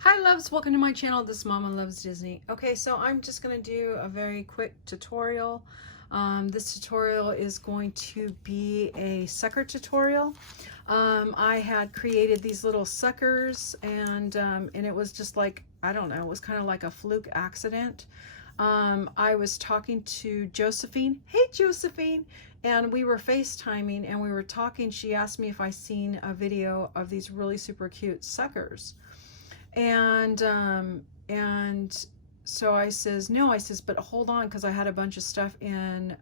Hi loves, welcome to my channel. This Mama Loves Disney. Okay, so I'm just going to do a very quick tutorial. This tutorial is going to be a sucker tutorial. I had created these little suckers and it was just like, I don't know, it was kind of like a fluke accident. I was talking to Josephine. Hey Josephine! And we were FaceTiming and we were talking. She asked me if I seen a video of these really super cute suckers. And so I says, no, I says, but hold on, because I had a bunch of stuff in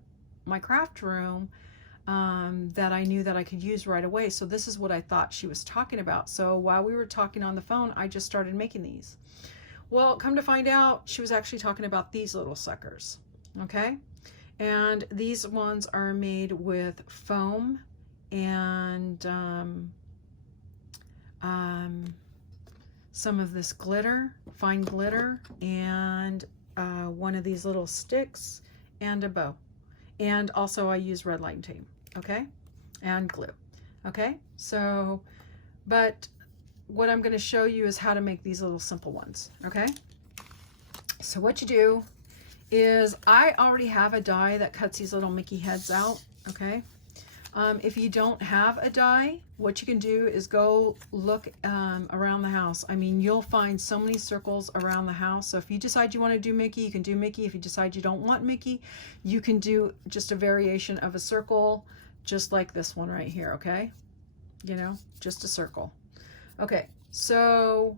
my craft room that I knew that I could use right away. So this is what I thought she was talking about. So while we were talking on the phone, I just started making these. Well, come to find out, she was actually talking about these little suckers. Okay. And these ones are made with foam and some of this glitter, fine glitter, and one of these little sticks and a bow. And also I use red line tape, okay? And glue, okay? So, but what I'm gonna show you is how to make these little simple ones, okay? So what you do is, I already have a die that cuts these little Mickey heads out, okay? If you don't have a die, what you can do is go look around the house. I mean, you'll find so many circles around the house. So if you decide you want to do Mickey, you can do Mickey. If you decide you don't want Mickey, you can do just a variation of a circle, just like this one right here, okay? You know, just a circle. Okay, so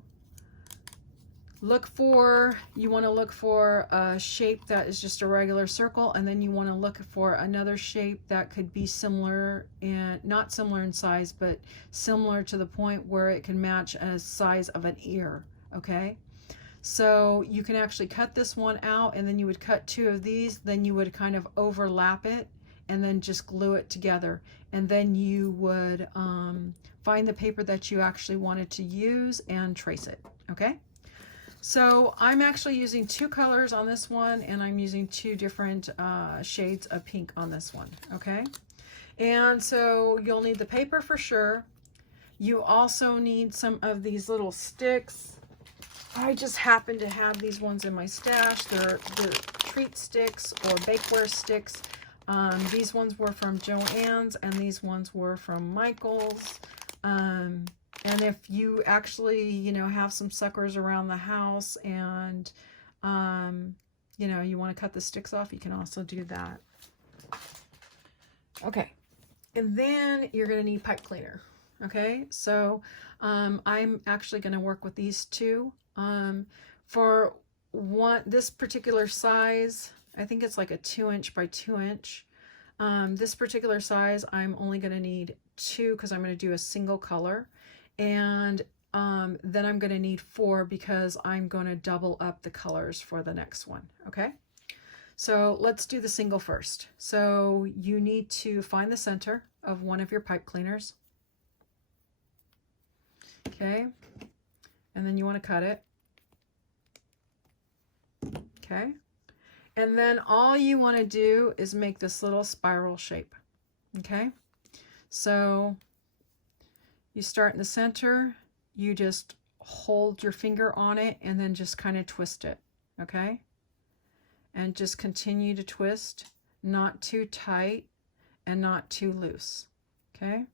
you want to look for a shape that is just a regular circle, and then you want to look for another shape that could be similar, and not similar in size, but similar to the point where it can match a size of an ear, okay? So you can actually cut this one out, and then you would cut two of these, then you would kind of overlap it and then just glue it together, and then you would find the paper that you actually wanted to use and trace it, okay? So I'm actually using two colors on this one, and I'm using two different shades of pink on this one, okay? And so you'll need the paper for sure. You also need some of these little sticks. I just happen to have these ones in my stash. They're treat sticks or bakeware sticks. These ones were from Joann's, and these ones were from Michael's. And if you actually, you know, have some suckers around the house and, you know, you want to cut the sticks off, you can also do that. Okay. And then you're going to need pipe cleaner. Okay. So, I'm actually going to work with these two. For this particular size, I think it's like a 2" by 2". This particular size, I'm only going to need 2 because I'm going to do a single color. And then I'm going to need 4 because I'm going to double up the colors for the next one, okay? So let's do the single first. So you need to find the center of one of your pipe cleaners, okay? And then you want to cut it, okay? And then all you want to do is make this little spiral shape, okay? So you start in the center, you just hold your finger on it and then just kind of twist it, okay? And just continue to twist, not too tight and not too loose, okay?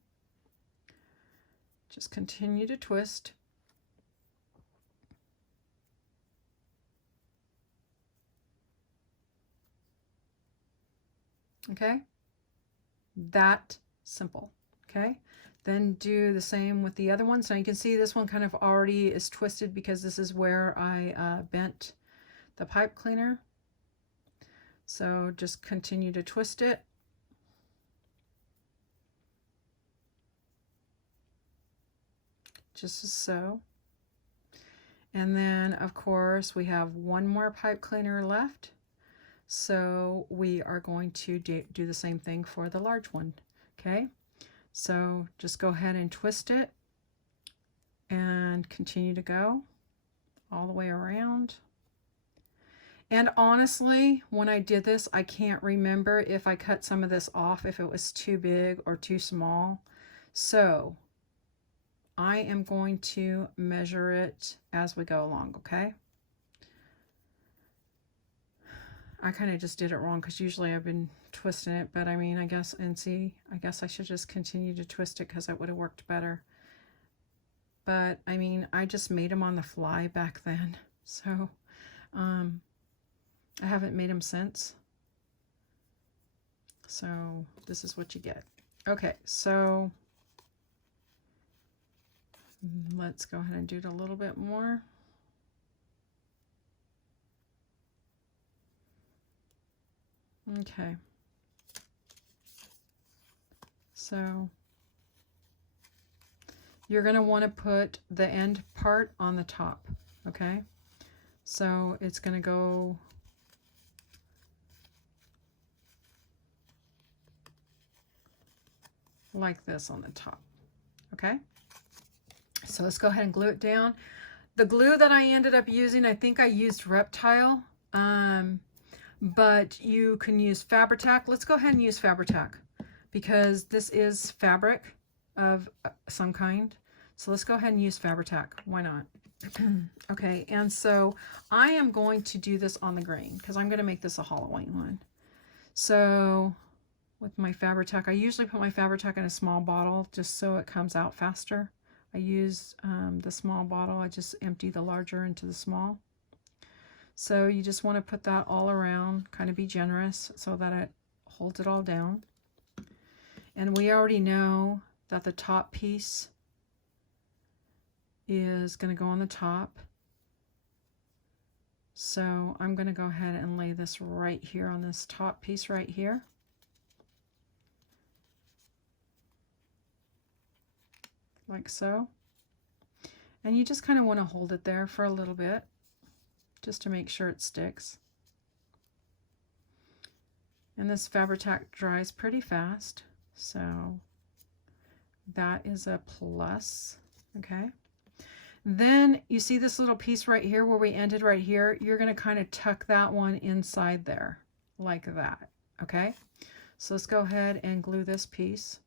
Just continue to twist. Okay? That simple, okay? Then do the same with the other one. So you can see this one kind of already is twisted because this is where I bent the pipe cleaner. So just continue to twist it. Just as so. And then of course we have one more pipe cleaner left. So we are going to do the same thing for the large one, okay? So just go ahead and twist it and continue to go all the way around. And honestly, when I did this, I can't remember if I cut some of this off, if it was too big or too small. So I am going to measure it as we go along, okay? I kind of just did it wrong because usually I've been twisting it, but I mean, I guess, and see, I guess I should just continue to twist it because it would have worked better. But I mean, I just made them on the fly back then. So I haven't made them since. So this is what you get. Okay, so let's go ahead and do it a little bit more. Okay. So you're going to want to put the end part on the top, okay? So it's going to go like this on the top, okay? So let's go ahead and glue it down. The glue that I ended up using, I think I used Reptile, but you can use Fabri-Tac. Let's go ahead and use Fabri-Tac because this is fabric of some kind. So let's go ahead and use Fabri-Tac. Why not? Okay, and so I am going to do this on the green because I'm going to make this a Halloween one. So with my Fabri-Tac, I usually put my Fabri-Tac in a small bottle just so it comes out faster. I use the small bottle. I just empty the larger into the small. So you just want to put that all around, kind of be generous so that it holds it all down. And we already know that the top piece is going to go on the top. So I'm going to go ahead and lay this right here on this top piece right here. Like so. And you just kind of want to hold it there for a little bit just to make sure it sticks. And this Fabri-Tac dries pretty fast, so that is a plus, okay? Then you see this little piece right here where we ended right here, you're going to kind of tuck that one inside there like that, okay? So let's go ahead and glue this piece.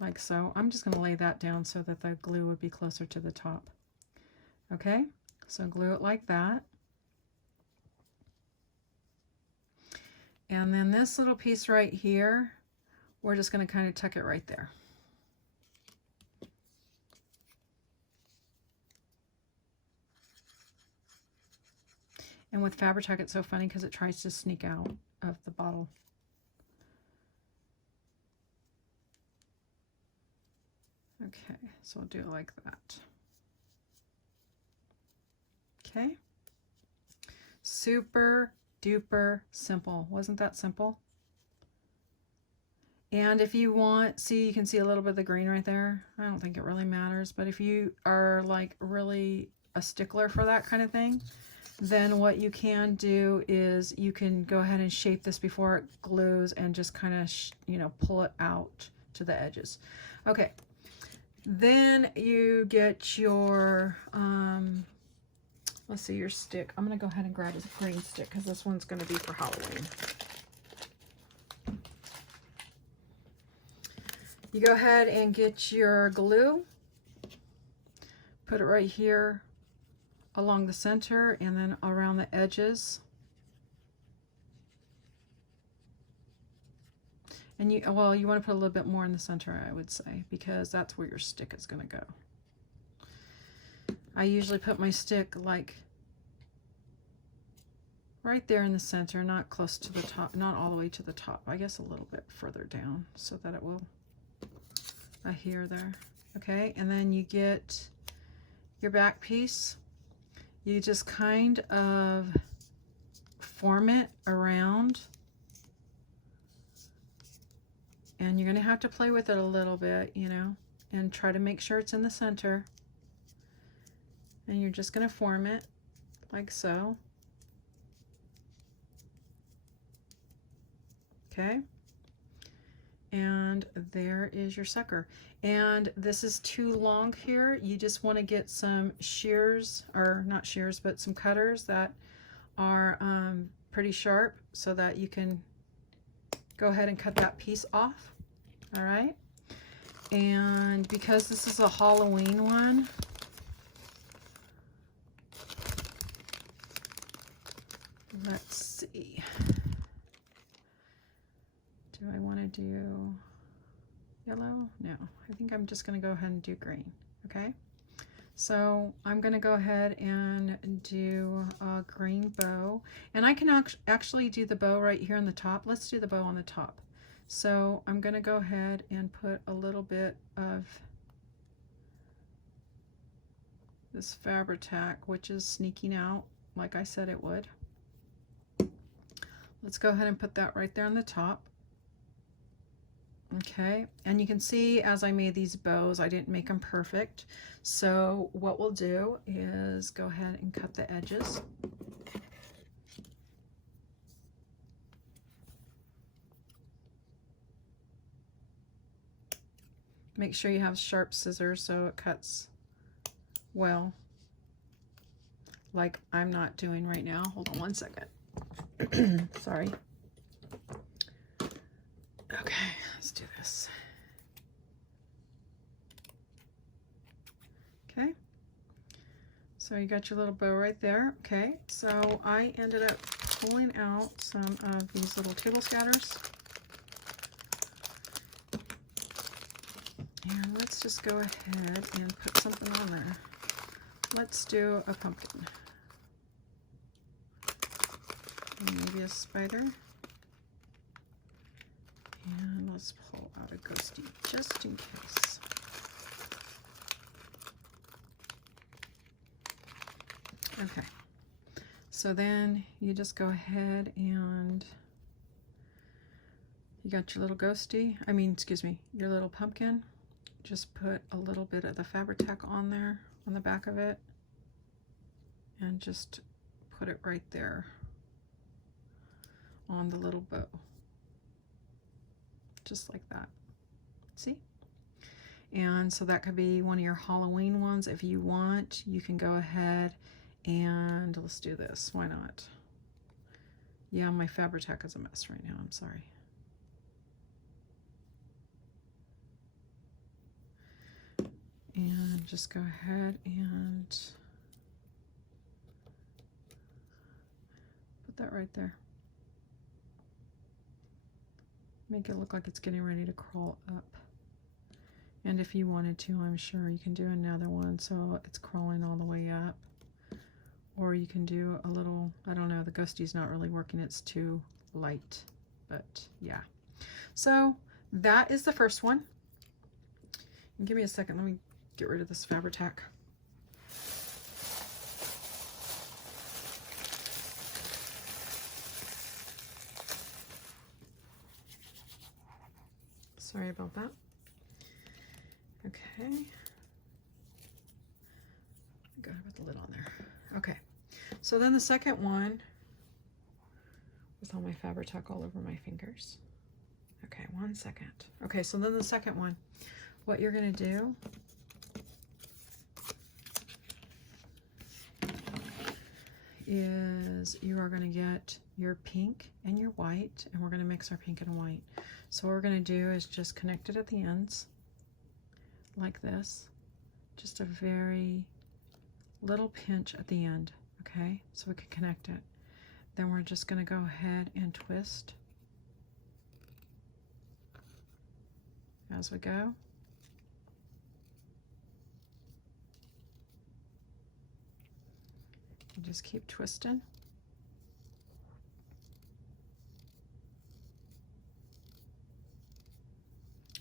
Like so. I'm just going to lay that down so that the glue would be closer to the top. Okay, so glue it like that. And then this little piece right here, we're just going to kind of tuck it right there. And with Fabri-Tac, it's so funny because it tries to sneak out of the bottle. Okay, so we'll do it like that. Okay. Super duper simple. Wasn't that simple? And if you want, see, you can see a little bit of the green right there. I don't think it really matters, but if you are like really a stickler for that kind of thing, then what you can do is you can go ahead and shape this before it glues and just kind of, you know, pull it out to the edges. Okay. Then you get your, let's see, your stick. I'm going to go ahead and grab a green stick because this one's going to be for Halloween. You go ahead and get your glue, put it right here along the center and then around the edges. And you, well, you want to put a little bit more in the center, I would say, because that's where your stick is going to go. I usually put my stick like right there in the center, not close to the top, not all the way to the top. I guess a little bit further down so that it will adhere there. Okay, and then you get your back piece. You just kind of form it around. And you're going to have to play with it a little bit, you know, and try to make sure it's in the center. And you're just going to form it like so. Okay. And there is your sucker. And this is too long here. You just want to get some shears, or not shears, but some cutters that are pretty sharp so that you can go ahead and cut that piece off. All right. And because this is a Halloween one, let's see. Do I want to do yellow? No, I think I'm just going to go ahead and do green. Okay. So I'm going to go ahead and do a green bow, and I can actually do the bow right here on the top. Let's do the bow on the top. So I'm going to go ahead and put a little bit of this Fabri-Tac, which is sneaking out like I said it would. Let's go ahead and put that right there on the top. Okay, and you can see as I made these bows, I didn't make them perfect. So what we'll do is go ahead and cut the edges. Make sure you have sharp scissors so it cuts well, like I'm not doing right now. Hold on one second. Sorry. Okay, let's do this. Okay, so you got your little bow right there. Okay, so I ended up pulling out some of these little table scatters. And let's just go ahead and put something on there. Let's do a pumpkin. Maybe a spider. And let's pull out a ghosty just in case. Okay, so then you just go ahead and you got your little ghosty, excuse me, your little pumpkin. Just put a little bit of the Fabri-Tac on there, on the back of it, and just put it right there on the little bow. Just like that. See? And so that could be one of your Halloween ones. If you want, you can go ahead and let's do this. Why not? Yeah, my Fabri-Tac is a mess right now. I'm sorry. And just go ahead and put that right there. Make it look like it's getting ready to crawl up. And if you wanted to, I'm sure you can do another one so it's crawling all the way up. Or you can do a little, I don't know, the ghosty's not really working, it's too light. But yeah. So that is the first one. And give me a second, let me get rid of this Fabri-Tac. Sorry about that. Okay. Got to put the lid on there. Okay. So then the second one, with all my Fabri-Tac all over my fingers. Okay, one second. Okay, so then the second one, what you're going to do is you are going to get your pink and your white, and we're going to mix our pink and white. So what we're going to do is just connect it at the ends like this, just a very little pinch at the end, okay, so we can connect it. Then we're just going to go ahead and twist as we go. You just keep twisting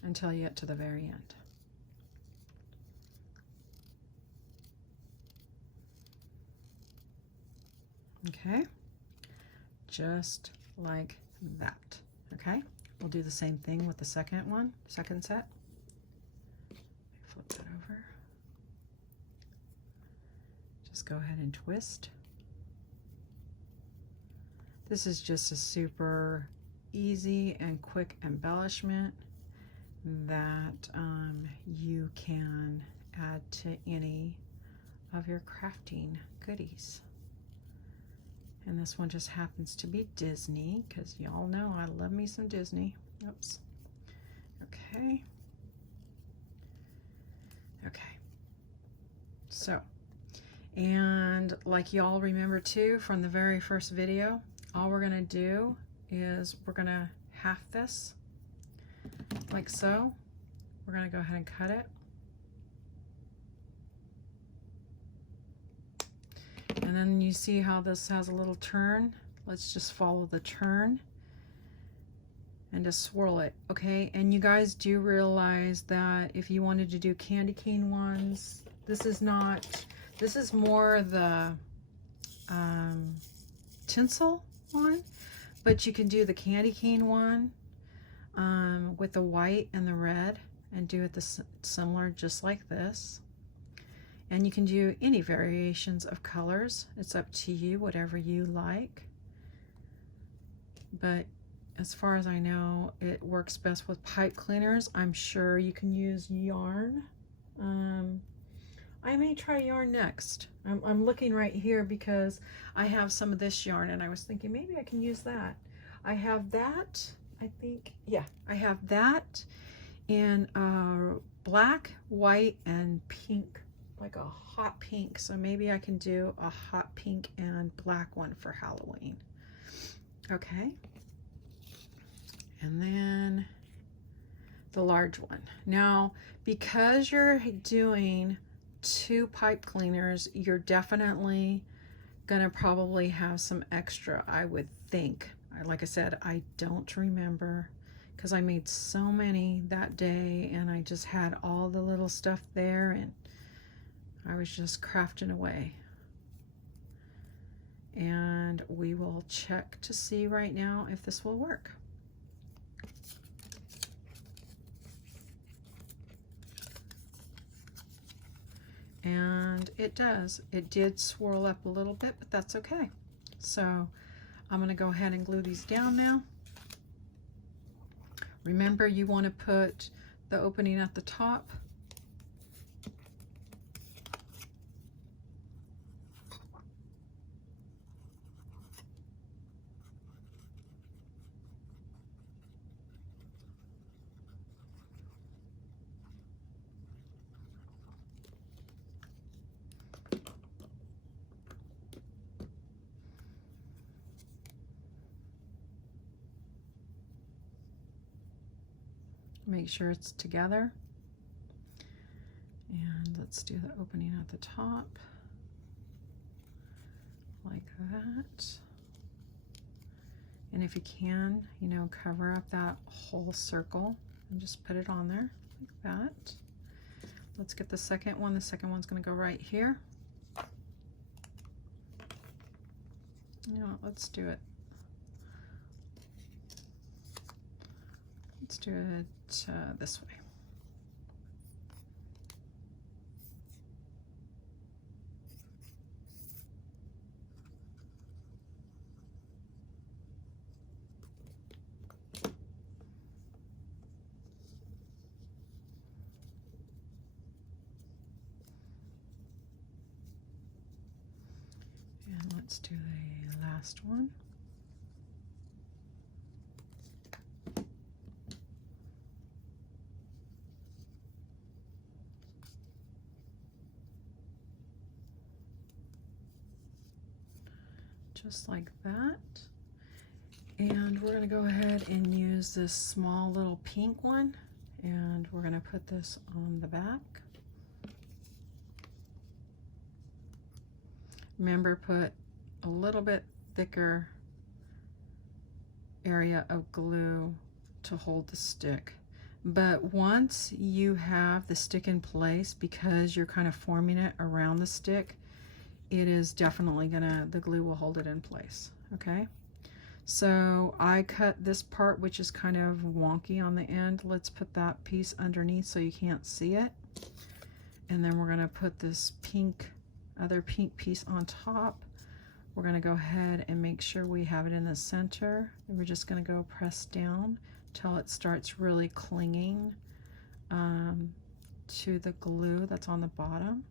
until you get to the very end. Okay, just like that. Okay, we'll do the same thing with the second one, second set. Flip that over. Just go ahead and twist. This is just a super easy and quick embellishment. that you can add to any of your crafting goodies. And this one just happens to be Disney, because y'all know I love me some Disney. Oops. Okay. Okay. So, and like y'all remember too from the very first video, all we're gonna do is we're gonna half this like so. We're gonna go ahead and cut it. And then you see how this has a little turn. Let's just follow the turn and just swirl it, okay? And you guys do realize that if you wanted to do candy cane ones, this is more the tinsel one, but you can do the candy cane one with the white and the red and do it similar just like this. And you can do any variations of colors. It's up to you, whatever you like. But as far as I know, it works best with pipe cleaners. I'm sure you can use yarn. I may try yarn next. I'm looking right here because I have some of this yarn and I was thinking maybe I can use that. I have that, I think, yeah, I have that in black, white, and pink, like a hot pink. So maybe I can do a hot pink and black one for Halloween. Okay. And then the large one. Now, because you're doing 2 pipe cleaners, you're definitely gonna probably have some extra, I would think. Like I said, I don't remember because I made so many that day and I just had all the little stuff there and I was just crafting away. And we will check to see right now if this will work. And it does. It did swirl up a little bit, but that's okay. So I'm going to go ahead and glue these down now. Remember, you want to put the opening at the top. Make sure it's together. And let's do the opening at the top like that. And if you can, you know, cover up that whole circle and just put it on there like that. Let's get the second one. The second one's going to go right here. You know, let's do it. Let's do it this way. And let's do the last one. Just like that. And we're going to go ahead and use this small little pink one, and we're going to put this on the back. Remember, put a little bit thicker area of glue to hold the stick. But once you have the stick in place, because you're kind of forming it around the stick, it is definitely the glue will hold it in place, okay? So I cut this part, which is kind of wonky on the end. Let's put that piece underneath so you can't see it. And then we're gonna put this other pink piece on top. We're gonna go ahead and make sure we have it in the center. And we're just gonna go press down till it starts really clinging to the glue that's on the bottom,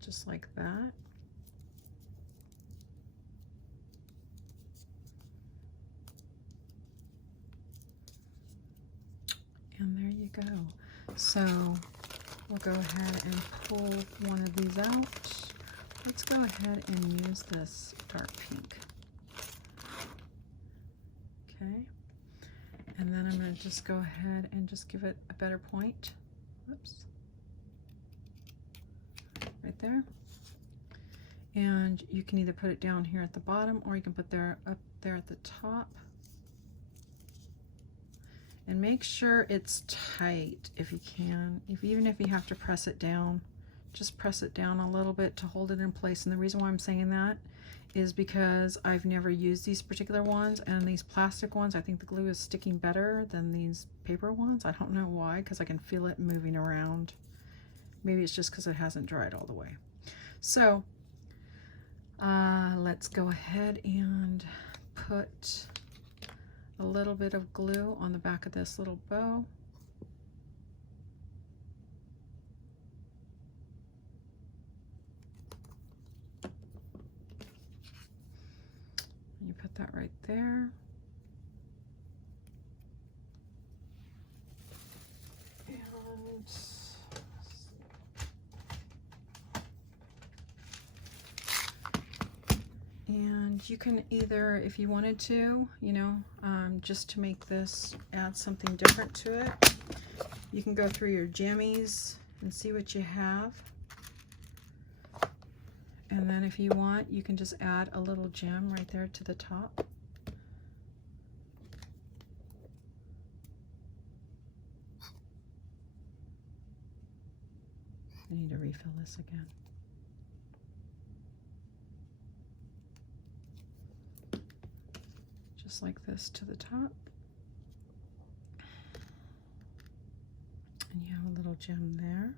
just like that. And there you go. So we'll go ahead and pull one of these out. Let's go ahead and use this dark pink. Okay. And then I'm going to just go ahead and just give it a better point. Whoops. Right there. And you can either put it down here at the bottom, or you can put there up there at the top. And make sure it's tight if you can. Even if you have to press it down, just press it down a little bit to hold it in place. And the reason why I'm saying that is because I've never used these particular ones, and these plastic ones, I think the glue is sticking better than these paper ones. I don't know why, because I can feel it moving around. Maybe it's just because it hasn't dried all the way. So let's go ahead and put a little bit of glue on the back of this little bow. And you put that right there. And you can either, if you wanted to, you know, just to make this add something different to it, you can go through your jammies and see what you have. And then if you want, you can just add a little gem right there to the top. I need to refill this again. Just like this to the top. And you have a little gem there.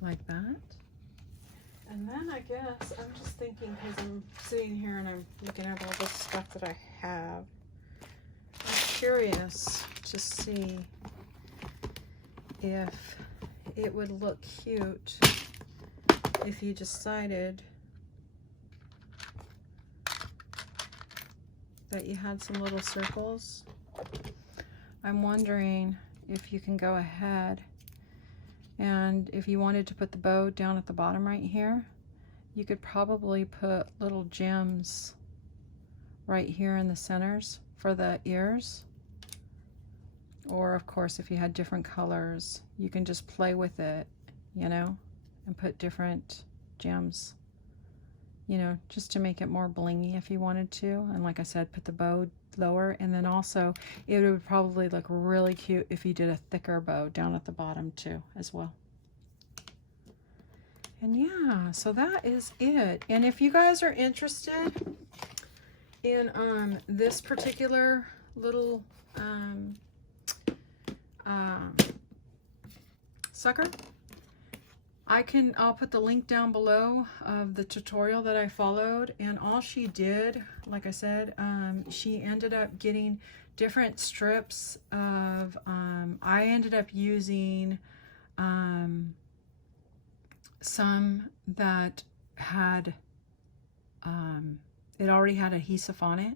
Like that. And then I guess I'm just thinking, because I'm sitting here and I'm looking at all this stuff that I have, I'm curious to see if it would look cute if you decided that you had some little circles. I'm wondering if you can go ahead and if you wanted to put the bow down at the bottom right here, you could probably put little gems right here in the centers for the ears. Or of course, if you had different colors, you can just play with it, you know, and put different gems, you know, just to make it more blingy if you wanted to. And like I said, put the bow lower. And then also it would probably look really cute if you did a thicker bow down at the bottom too as well. And yeah, so that is it. And if you guys are interested in this particular little sucker, I'll put the link down below of the tutorial that I followed. And all she did, like I said, she ended up getting different strips of, I ended up using some that had, it already had adhesive on it.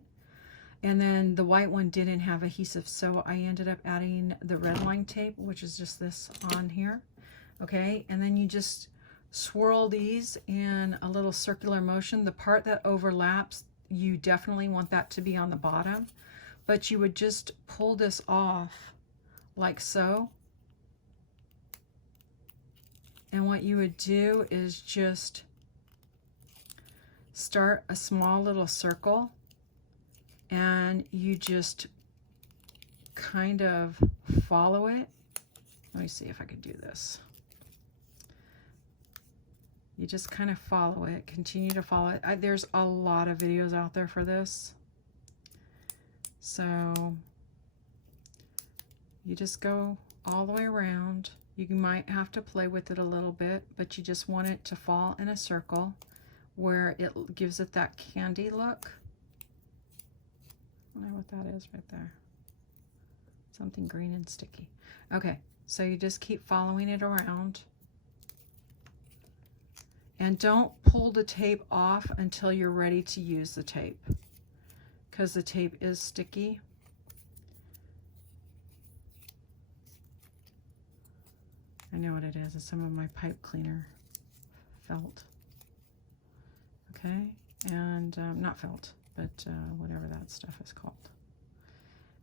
And then the white one didn't have adhesive, so I ended up adding the red line tape, which is just this on here. Okay, and then you just swirl these in a little circular motion. The part that overlaps, you definitely want that to be on the bottom, but you would just pull this off like so. And what you would do is just start a small little circle, and you just kind of follow it. Let me see if I can do this. You just kind of follow it, continue to follow it. There's a lot of videos out there for this. So you just go all the way around. You might have to play with it a little bit, but you just want it to fall in a circle where it gives it that candy look. I don't know what that is right there. Something green and sticky. Okay, so you just keep following it around. And don't pull the tape off until you're ready to use the tape, because the tape is sticky. I know what it is. It's some of my pipe cleaner felt. Okay, and not felt, but whatever that stuff is called.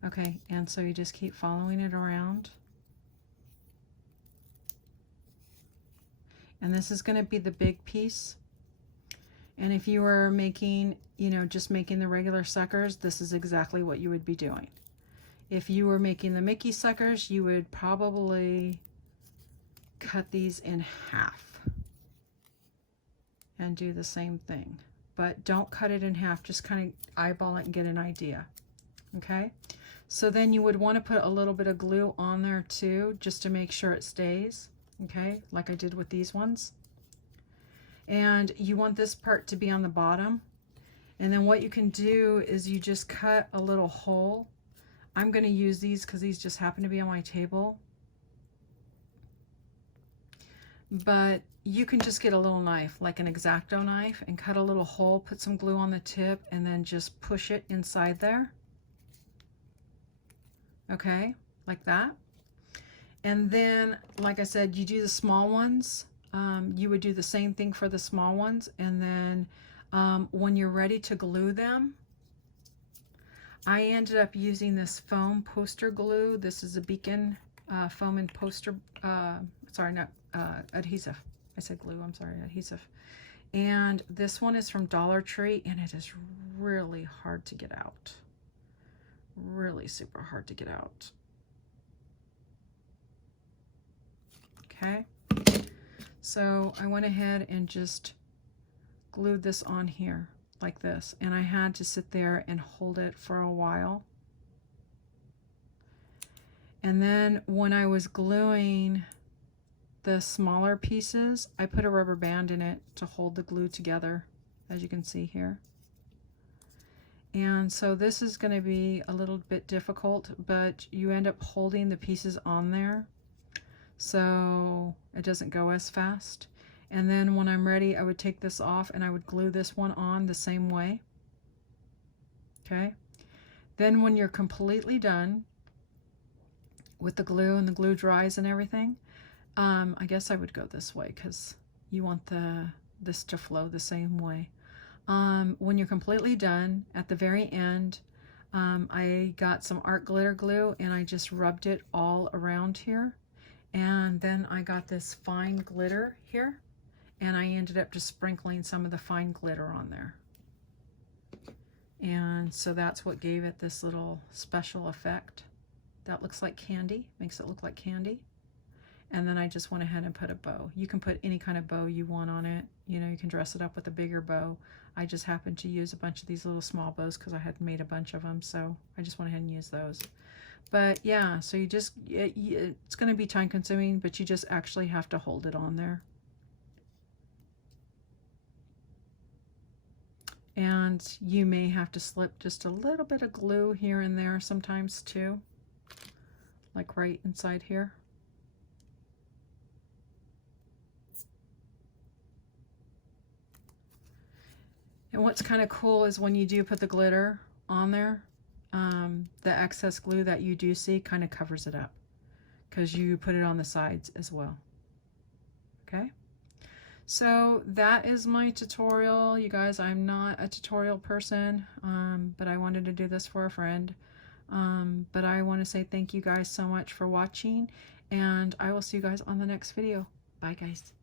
Okay, and so you just keep following it around. And this is going to be the big piece. And if you were making, you know, just making the regular suckers, this is exactly what you would be doing. If you were making the Mickey suckers, you would probably cut these in half and do the same thing. But don't cut it in half, just kind of eyeball it and get an idea. Okay? So then you would want to put a little bit of glue on there too, just to make sure it stays. Okay, like I did with these ones. And you want this part to be on the bottom. And then what you can do is you just cut a little hole. I'm going to use these because these just happen to be on my table. But you can just get a little knife, like an X-Acto knife, and cut a little hole, put some glue on the tip, and then just push it inside there. Okay, like that. And then, like I said, you do the small ones. You would do the same thing for the small ones. And then when you're ready to glue them, I ended up using this foam poster glue. This is a Beacon foam and poster, sorry, not adhesive. I said glue, I'm sorry, adhesive. And this one is from Dollar Tree, and it is really hard to get out. Really super hard to get out. Okay, so I went ahead and just glued this on here like this, and I had to sit there and hold it for a while. And then when I was gluing the smaller pieces, I put a rubber band in it to hold the glue together, as you can see here. And so this is going to be a little bit difficult, but you end up holding the pieces on there so it doesn't go as fast. And then when I'm ready, I would take this off and I would glue this one on the same way. Okay. Then when you're completely done with the glue and the glue dries and everything, I guess I would go this way because you want this to flow the same way. When you're completely done, at the very end, I got some art glitter glue and I just rubbed it all around here. And then I got this fine glitter here, and I ended up just sprinkling some of the fine glitter on there. And so that's what gave it this little special effect. That looks like candy, makes it look like candy. And then I just went ahead and put a bow. You can put any kind of bow you want on it. You know, you can dress it up with a bigger bow. I just happened to use a bunch of these little small bows because I had made a bunch of them, so I just went ahead and used those. But yeah, so you just, it's going to be time consuming, but you just actually have to hold it on there. And you may have to slip just a little bit of glue here and there sometimes too, like right inside here. And what's kind of cool is when you do put the glitter on there, the excess glue that you do see kind of covers it up because you put it on the sides as well. Okay, so that is my tutorial, you guys. I'm not a tutorial person, but I wanted to do this for a friend. But I want to say thank you guys so much for watching, and I will see you guys on the next video. Bye, guys.